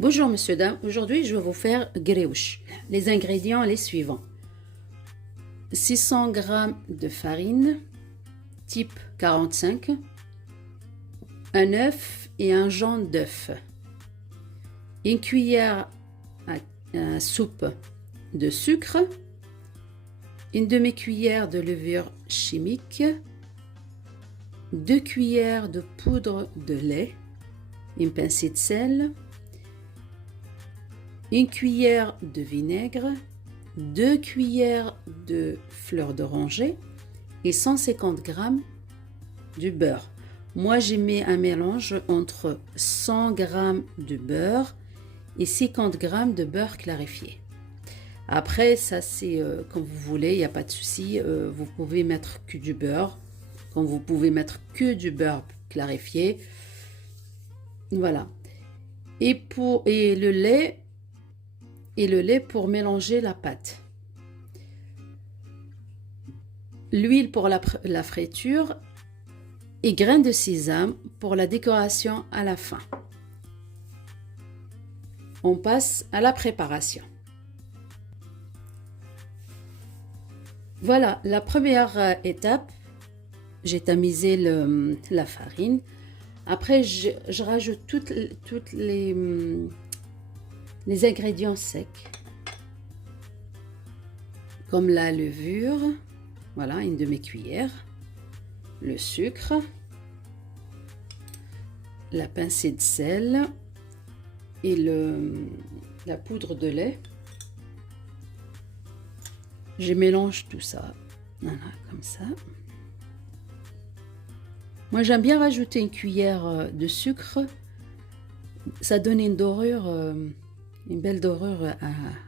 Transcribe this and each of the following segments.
Bonjour monsieur, dame, aujourd'hui je vais vous faire greuche. Les ingrédients les suivants. 600 g de farine, type 45, un œuf et un jaune d'œuf, une cuillère à soupe de sucre, une demi-cuillère de levure chimique, 2 cuillères de poudre de lait, une pincée de sel, une cuillère de vinaigre, 2 cuillères de fleur d'oranger et 150 g du beurre. Moi, j'ai mis un mélange entre 100 g de beurre et 50 g de beurre clarifié. Après, ça c'est comme vous voulez, il n'y a pas de souci. Vous pouvez mettre que du beurre, comme vous pouvez mettre que du beurre clarifié. Voilà. Et le lait pour mélanger la pâte. L'huile pour la friture et graines de sésame pour la décoration à la fin. On passe à la préparation. Voilà, la première étape, j'ai tamisé la farine. Après, je rajoute toutes les ingrédients secs, comme la levure, voilà, une demi-cuillère, le sucre, la pincée de sel et la poudre de lait. Je mélange tout ça, voilà, comme ça. Moi, j'aime bien rajouter une cuillère de sucre. Ça donne une dorure, une belle dorure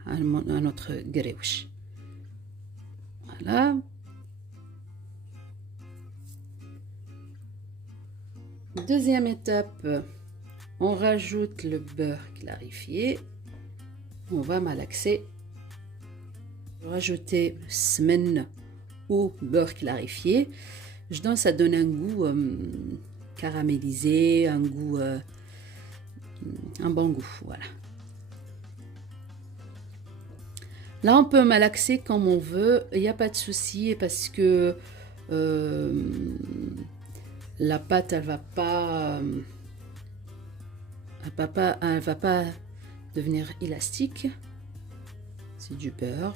à notre greuche. Voilà. Deuxième étape, on rajoute le beurre clarifié. On va malaxer. Rajouter semaine ou beurre clarifié. Ça donne un goût caramélisé, un goût, un bon goût, voilà. Là, on peut malaxer comme on veut, il n'y a pas de souci parce que la pâte, elle va pas devenir élastique. C'est du beurre.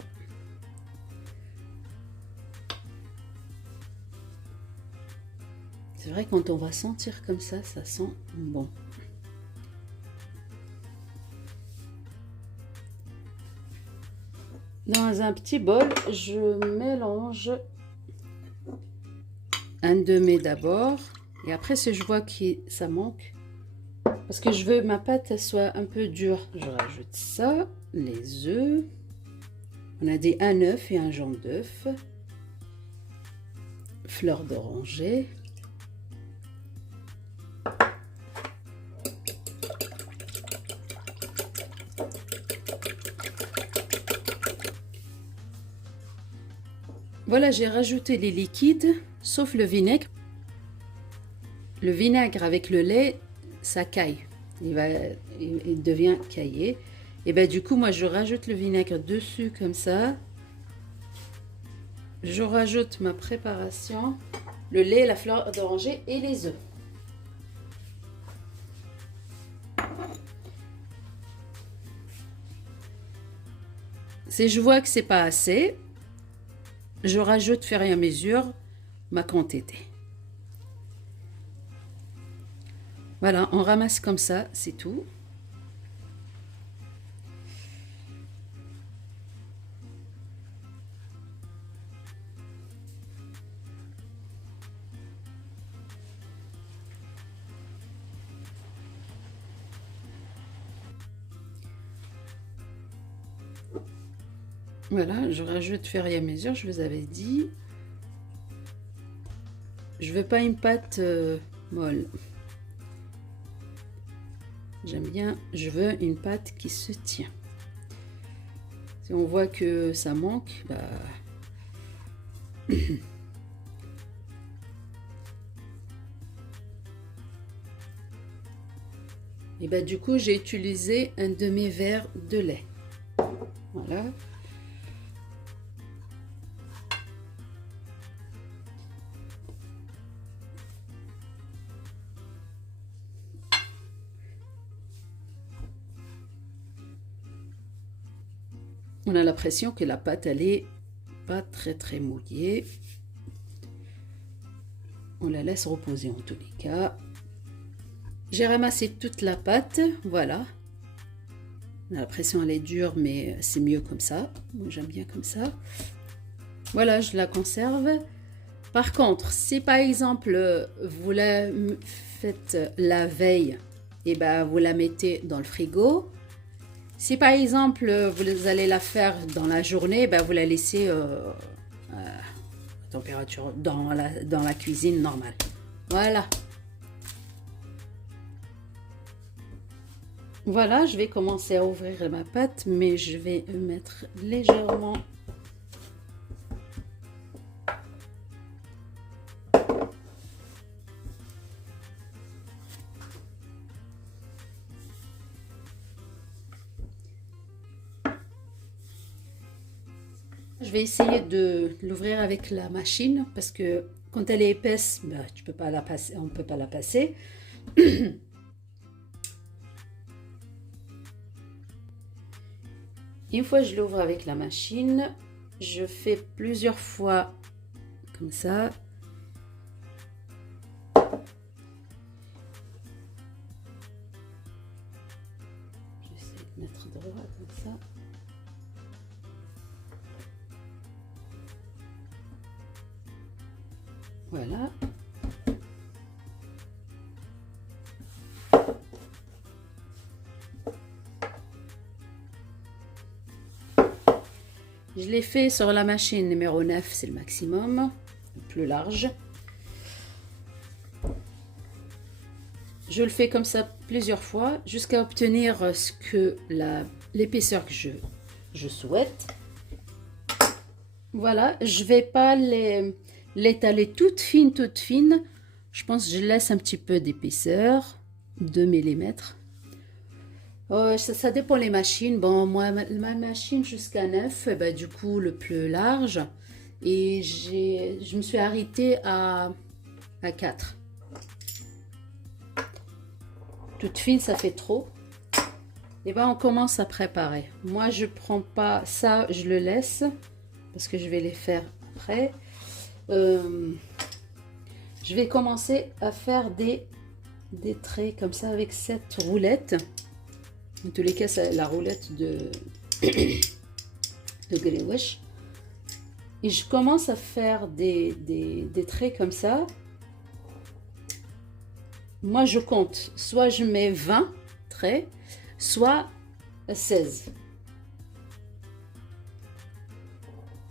C'est vrai, quand on va sentir comme ça sent bon. Dans un petit bol, je mélange un demi d'abord. Et après, si je vois que ça manque, parce que je veux que ma pâte soit un peu dure, je rajoute ça, les œufs. On a dit un œuf et un jaune d'œuf. Fleur d'oranger. Voilà, j'ai rajouté les liquides, sauf le vinaigre. Le vinaigre avec le lait, ça caille. Il devient caillé. Et bien du coup, moi, je rajoute le vinaigre dessus comme ça. Je rajoute ma préparation, le lait, la fleur d'oranger et les œufs. Si je vois que c'est pas assez, je rajoute au fur et à mesure ma quantité. Voilà, on ramasse comme ça, c'est tout. Voilà, je rajoute au fur et à mesure, je vous avais dit. Je veux pas une pâte molle. J'aime bien, je veux une pâte qui se tient. Si on voit que ça manque, bah... Et ben du coup, j'ai utilisé un demi-verre de lait. Voilà. On a l'impression que la pâte, elle est pas très mouillée. On la laisse reposer en tous les cas. J'ai ramassé toute la pâte, voilà. On a l'impression qu'elle est dure, mais c'est mieux comme ça. Moi, j'aime bien comme ça. Voilà, je la conserve. Par contre, si par exemple, vous la faites la veille, et ben vous la mettez dans le frigo. Si par exemple, vous allez la faire dans la journée, ben vous la laissez à température dans la cuisine normale. Voilà. Voilà, je vais commencer à ouvrir ma pâte, mais je vais mettre légèrement. Je vais essayer de l'ouvrir avec la machine parce que quand elle est épaisse, bah, tu peux pas la passer, on ne peut pas la passer. Une fois que je l'ouvre avec la machine, je fais plusieurs fois comme ça. J'essaie de mettre droit comme ça. Voilà. Je l'ai fait sur la machine numéro 9, c'est le maximum, le plus large. Je le fais comme ça plusieurs fois jusqu'à obtenir l'épaisseur que je souhaite. Voilà, je vais pas l'étaler toute fine. Je pense que je laisse un petit peu d'épaisseur, 2 mm. Ça dépend les machines. Bon, moi, ma machine jusqu'à 9, bah, du coup, le plus large. Et je me suis arrêtée à 4. Toute fine, ça fait trop. Et ben, on commence à préparer. Moi, je prends pas ça, je le laisse parce que je vais les faire après. Je vais commencer à faire des traits comme ça avec cette roulette. En tous les cas, c'est la roulette de Grey Wish. Et je commence à faire des traits comme ça. Moi, je compte. Soit je mets 20 traits, soit 16.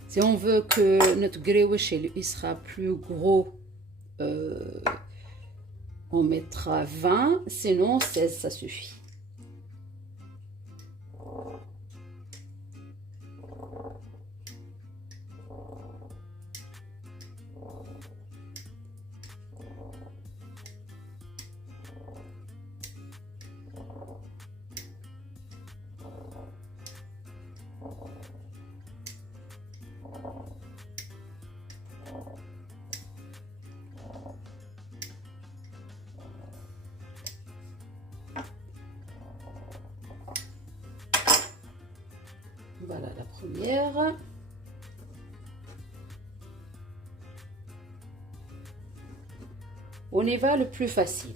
Si on veut que notre Grey Wish il sera plus gros, on mettra 20. Sinon, 16, ça suffit. Voilà la première. On y va le plus facile.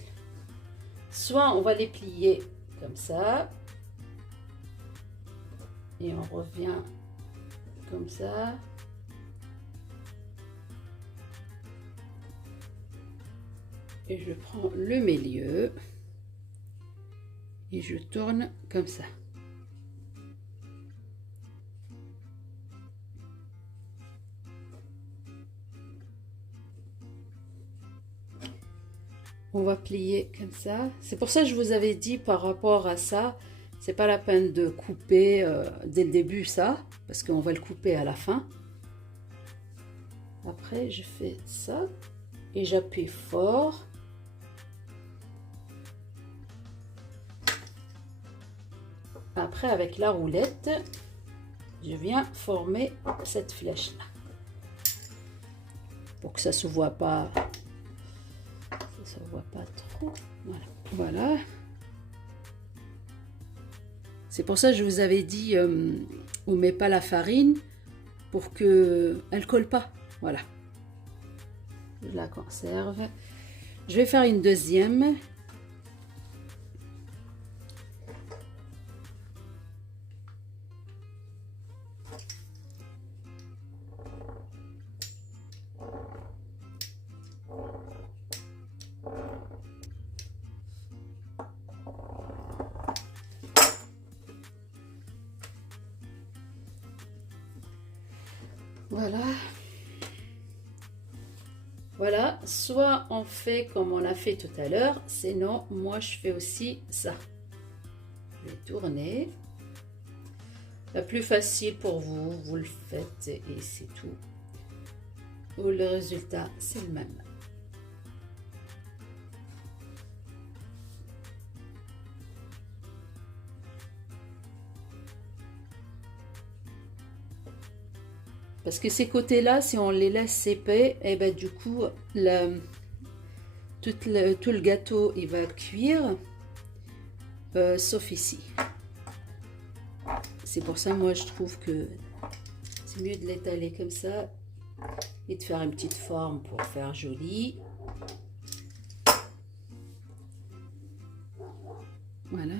Soit on va les plier comme ça. Et on revient comme ça. Et je prends le milieu. Et je tourne comme ça. On va plier comme ça. C'est pour ça que je vous avais dit par rapport à ça, c'est pas la peine de couper dès le début ça, parce qu'on va le couper à la fin. Après, je fais ça et j'appuie fort. Après, avec la roulette, je viens former cette flèche là pour que ça se voit pas, ça se voit pas trop. Voilà, voilà. C'est pour ça que je vous avais dit on met pas la farine pour que elle colle pas. Voilà, je la conserve. Je vais faire une deuxième. Voilà. Voilà, soit on fait comme on a fait tout à l'heure, sinon moi je fais aussi ça. Je vais tourner. La plus facile pour vous, vous le faites et c'est tout. Ou le résultat, c'est le même. Parce que ces côtés-là, si on les laisse épais, et ben du coup, tout le gâteau, il va cuire, sauf ici. C'est pour ça, moi, je trouve que c'est mieux de l'étaler comme ça et de faire une petite forme pour faire joli. Voilà.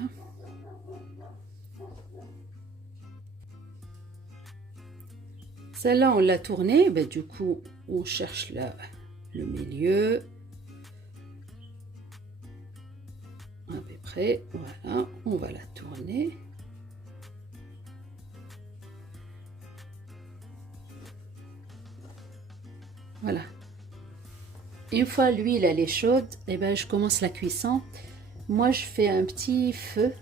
Celle-là, on l'a tournée, ben, du coup, on cherche le milieu. À peu près, voilà, on va la tourner. Voilà. Une fois l'huile elle est chaude, et ben, je commence la cuisson. Moi, je fais un petit feu.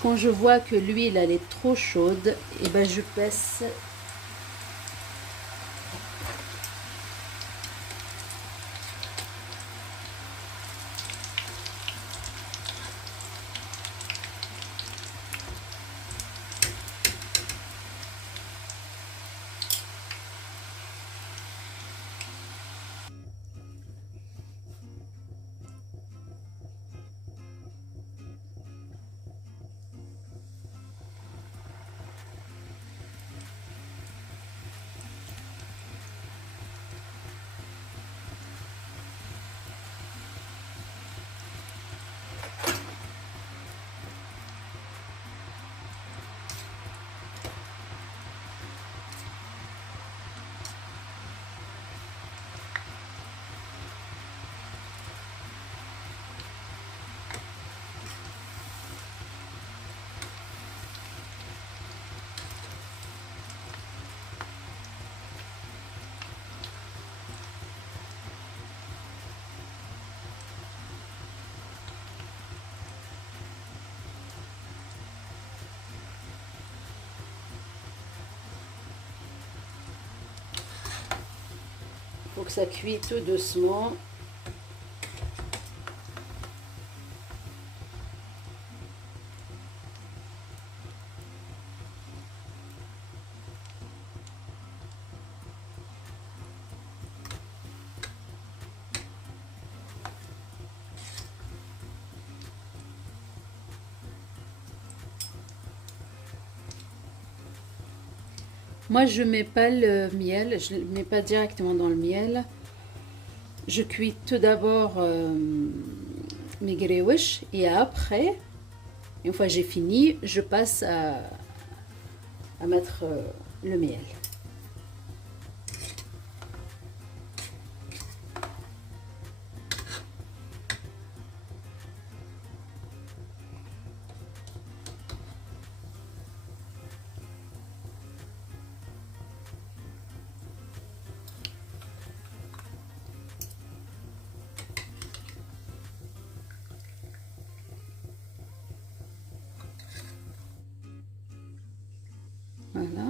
Quand je vois que l'huile elle est trop chaude, et ben je baisse. Faut que ça cuit tout doucement. Moi, je mets pas le miel, je ne le mets pas directement dans le miel. Je cuis tout d'abord mes grioches et après, une fois que j'ai fini, je passe à mettre le miel. Voilà.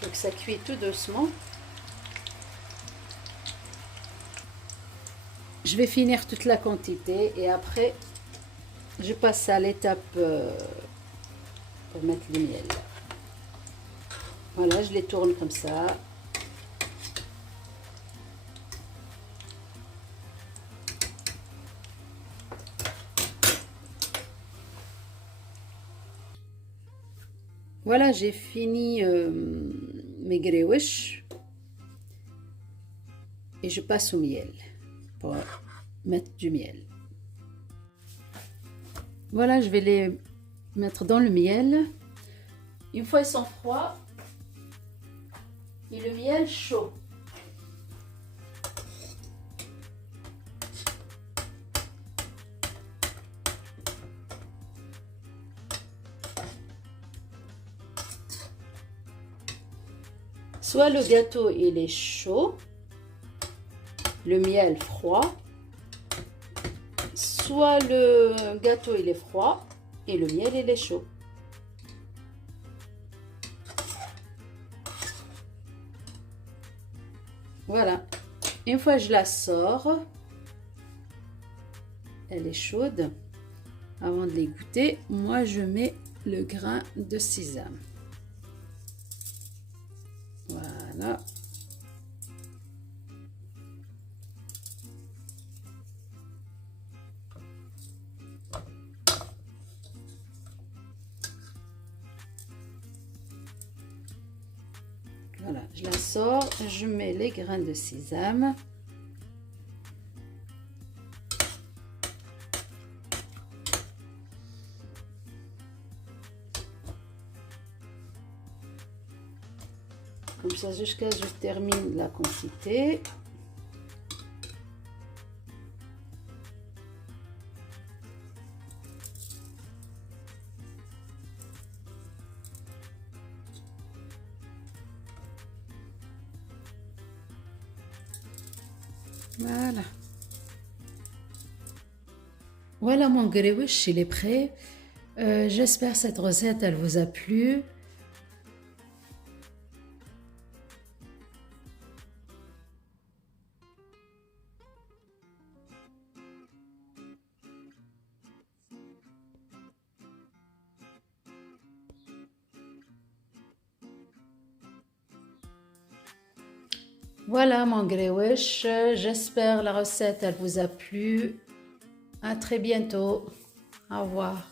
faut que ça cuit tout doucement. Je vais finir toute la quantité et après je passe à l'étape pour mettre le miel. Voilà, je les tourne comme ça. Voilà, j'ai fini mes grewich et je passe au miel pour mettre du miel. Voilà, je vais les mettre dans le miel. Une fois ils sont froids et le miel chaud. Soit le gâteau il est chaud, le miel froid, soit le gâteau il est froid et le miel il est chaud. Voilà, une fois je la sors, elle est chaude. Avant de les goûter, moi je mets le grain de sésame. Voilà. Voilà, je la sors, je mets les grains de sésame. Comme ça, jusqu'à ce que je termine la quantité. Voilà. Voilà mon grewich, il est prêt. J'espère que cette recette, elle vous a plu. Voilà mon grewich, j'espère la recette elle vous a plu. À très bientôt. Au revoir.